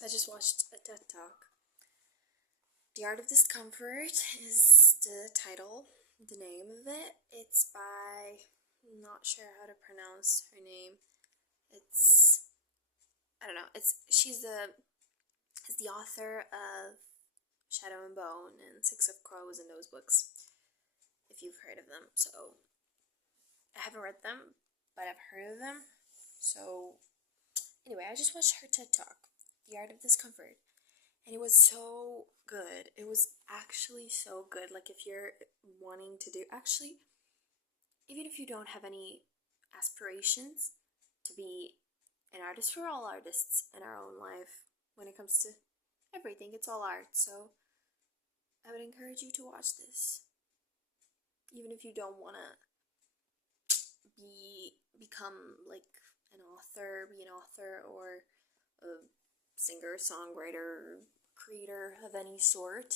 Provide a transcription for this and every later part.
So I just watched a TED Talk. The Art of Discomfort is the title, the name of it. It's by, I'm not sure how to pronounce her name. I don't know. She's the author of Shadow and Bone and Six of Crows and those books, if you've heard of them. So I haven't read them, but I've heard of them. So anyway, I just watched her TED Talk, The Art of Discomfort. And it was so good. It was actually so good. Like, if you're wanting to do, actually, even if you don't have any aspirations to be an artist, we're all artists in our own life when it comes to everything. It's all art. So I would encourage you to watch this. Even if you don't want to become like be an author or a singer, songwriter, creator of any sort.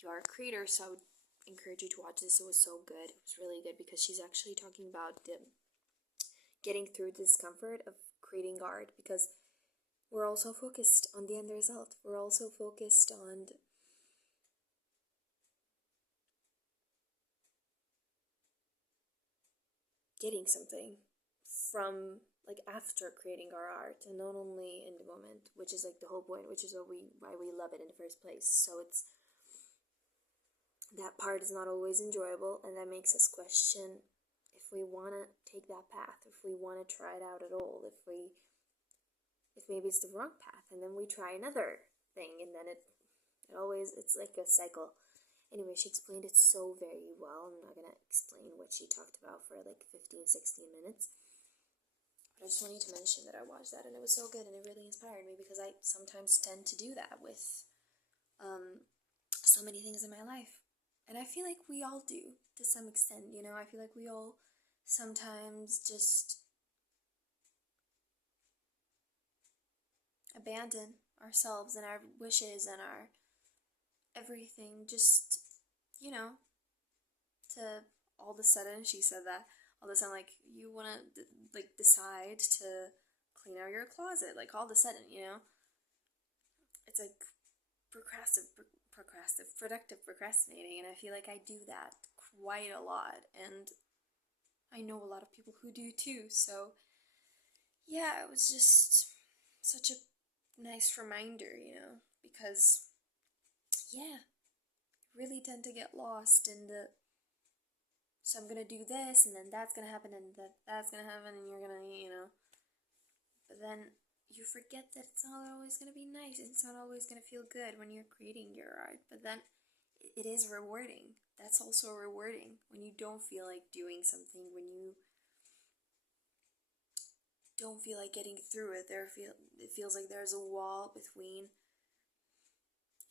You are a creator, so I would encourage you to watch this. It was so good. It was really good because she's actually talking about getting through the discomfort of creating art, because we're also focused on the end result. We're also focused on getting something from like after creating our art, and not only in the moment, which is like the whole point, which is why we love it in the first place. So it's that part is not always enjoyable, and that makes us question if we want to take that path, if we want to try it out at all, if maybe it's the wrong path, and then we try another thing, and then it's like a cycle. Anyway, she explained it so very well. I'm not gonna explain what she talked about for like 15-16 minutes, but I just wanted to mention that I watched that and it was so good, and it really inspired me, because I sometimes tend to do that with so many things in my life. And I feel like we all do to some extent, I feel like we all sometimes just abandon ourselves and our wishes and our everything, just, to all of a sudden, she said that, all of a sudden, like, you want to, like, decide to clean out your closet, like, all of a sudden, it's like productive procrastinating, and I feel like I do that quite a lot, and I know a lot of people who do too. So yeah, it was just such a nice reminder, because yeah, I really tend to get lost in the, so I'm gonna do this, and then that's gonna happen, and that's gonna happen, and you're gonna, but then you forget that it's not always gonna be nice. It's not always gonna feel good when you're creating your art, but then it is rewarding. That's also rewarding when you don't feel like doing something, when you don't feel like getting through it. It feels like there's a wall between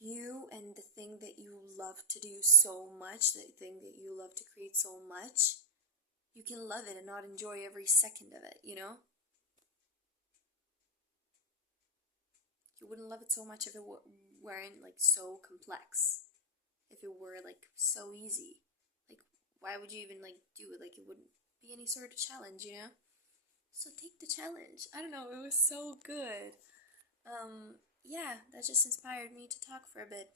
you and the thing that you love to do so much, the thing that you love to create so much. You can love it and not enjoy every second of it, You wouldn't love it so much if it weren't like so complex. If it were like so easy. Like, why would you even like do it? Like, it wouldn't be any sort of challenge, So take the challenge. I don't know, it was so good. Yeah, that just inspired me to talk for a bit.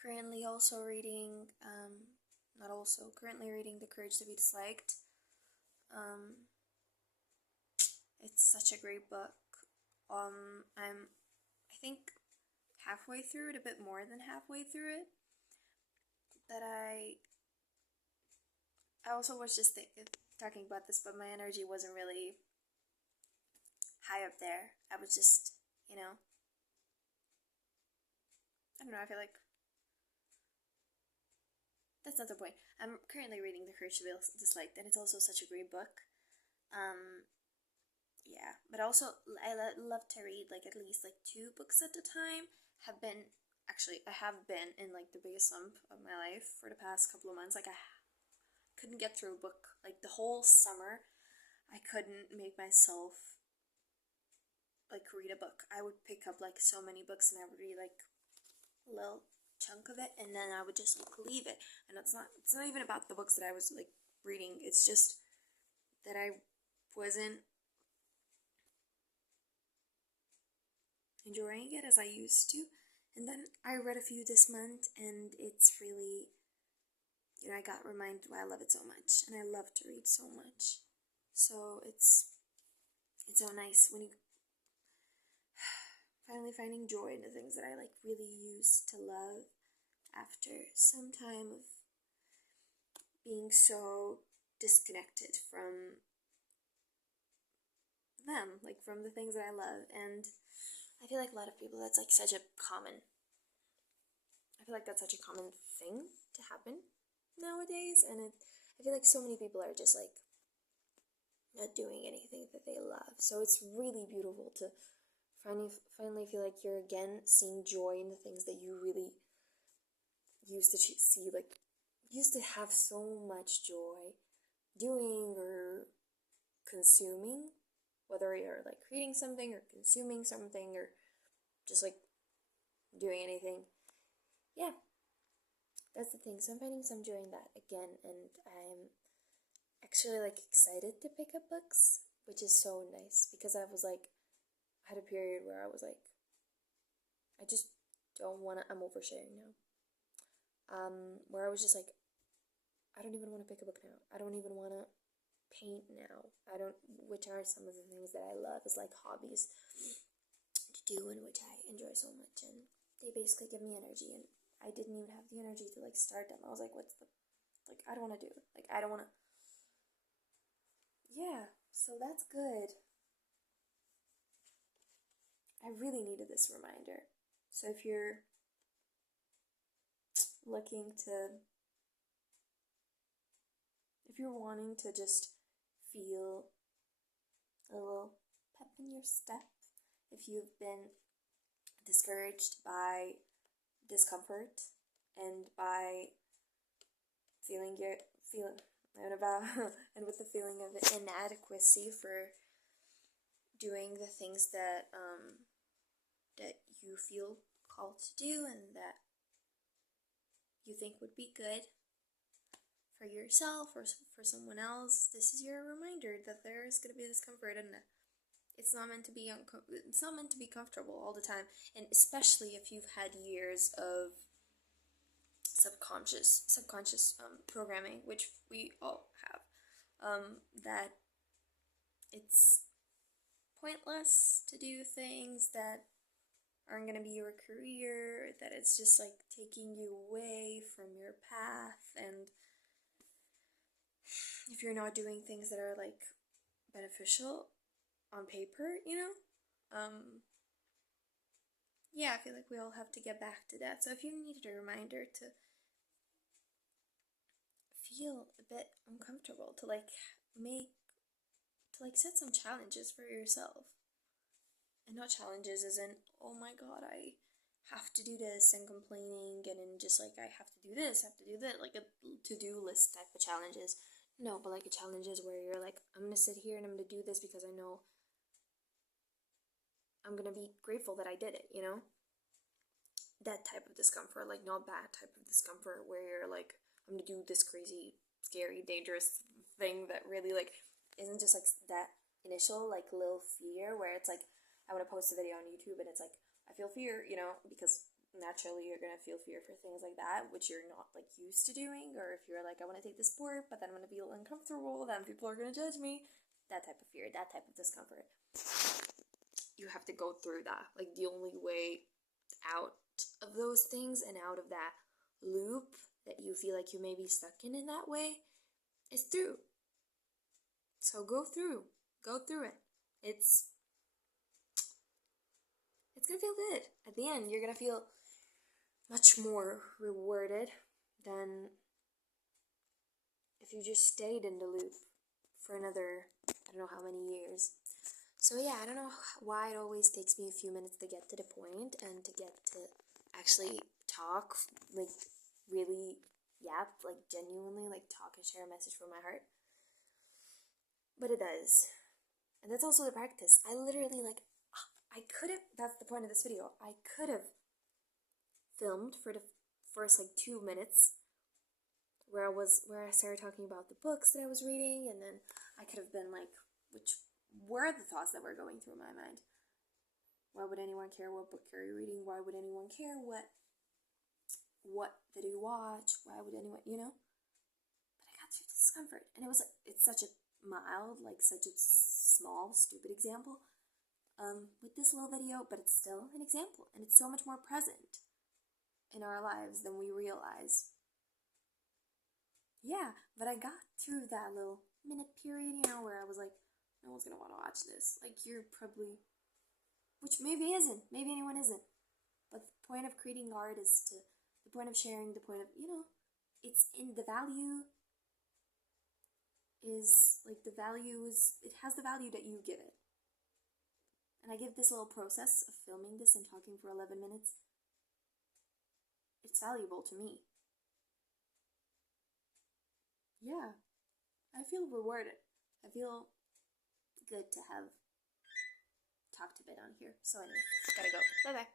Currently also reading, currently reading The Courage to Be Disliked. It's such a great book. I think halfway through it, a bit more than halfway through it, that I also was just talking about this, but my energy wasn't really high up there. I was just, I don't know, I feel like that's not the point. I'm currently reading The Courage to Be Disliked, and it's also such a great book. Yeah, but also I love to read like at least like 2 books at a time. I have been in like the biggest slump of my life for the past couple of months. Like, I couldn't get through a book. Like, the whole summer I couldn't make myself like read a book. I would pick up like so many books, and I would read like a little chunk of it, and then I would just like leave it. And it's not even about the books that I was like reading. It's just that I wasn't enjoying it as I used to. And then I read a few this month, and it's really, I got reminded why I love it so much, and I love to read so much. So it's so nice when you finally finding joy in the things that I like really used to love after some time of being so disconnected from them, like from the things that I love. And I feel like a lot of people, that's like such a common, I feel like that's such a common thing to happen nowadays. And I feel like so many people are just like not doing anything that they love. So it's really beautiful to finally feel like you're again seeing joy in the things that you really used to see, like used to have so much joy doing or consuming, whether you're like reading something or consuming something or just like doing anything. Yeah, that's the thing. So I'm finding some joy in that again, and I'm actually like excited to pick up books, which is so nice because I was like, I had a period where I was like, I just don't want to, I'm oversharing now. Where I was just like, I don't even want to pick a book now. I don't even want to paint now. Which are some of the things that I love as like hobbies to do and which I enjoy so much. And they basically give me energy, and I didn't even have the energy to like start them. I was like, I don't want to do it. Like, I don't want to. Yeah, so that's good. I really needed this reminder. So if you're looking to, if you're wanting to just feel a little pep in your step, if you've been discouraged by discomfort and by and with the feeling of inadequacy for doing the things that that you feel called to do and that you think would be good for yourself or for someone else, this is your reminder that there is going to be discomfort, and it's not meant to be it's not meant to be comfortable all the time. And especially if you've had years of subconscious programming, which we all have, that it's pointless to do things that aren't going to be your career, that it's just like taking you away from your path. And if you're not doing things that are like beneficial on paper, yeah, I feel like we all have to get back to that. So if you needed a reminder to feel a bit uncomfortable, to set some challenges for yourself, and not challenges as in, oh my god, I have to do this and complaining, and then just like, I have to do this, I have to do that, like a to-do list type of challenges. No, but like a challenges where you're like, I'm gonna sit here and I'm gonna do this because I know I'm gonna be grateful that I did it, that type of discomfort, like not bad type of discomfort where you're like, I'm gonna do this crazy, scary, dangerous thing that really like isn't just like that initial like little fear where it's like, I want to post a video on YouTube and it's like, I feel fear, because naturally you're gonna feel fear for things like that, which you're not like used to doing. Or if you're like, I want to take this sport, but then I'm gonna feel uncomfortable, then people are gonna judge me. That type of fear, that type of discomfort. You have to go through that. Like, the only way out of those things and out of that loop that you feel like you may be stuck in that way is through. So go through it. It's gonna feel good. At the end, you're gonna feel much more rewarded than if you just stayed in the loop for another, I don't know how many years. So yeah, I don't know why it always takes me a few minutes to get to the point and to get to actually talk, like really yap, like genuinely like talk and share a message from my heart. But it does. And that's also the practice. I literally I could have, that's the point of this video, I could have filmed for the first like 2 minutes where I started talking about the books that I was reading, and then I could have been like, which were the thoughts that were going through my mind Why would anyone care what book you're reading? Why would anyone care what video you watch? Why would anyone, you know? But I got through discomfort, and it's such a mild, like such a small, stupid example with this little video, but it's still an example, and it's so much more present in our lives than we realize. Yeah, but I got through that little minute period, where I was like, no one's gonna want to watch this. Like, you're probably, which maybe isn't, maybe anyone isn't. But the point of creating art is the point of sharing, the point of, it's in the value is, like, it has the value that you give it. And I give this little process of filming this and talking for 11 minutes, it's valuable to me. Yeah, I feel rewarded. I feel good to have talked a bit on here. So anyway, gotta go. Bye-bye.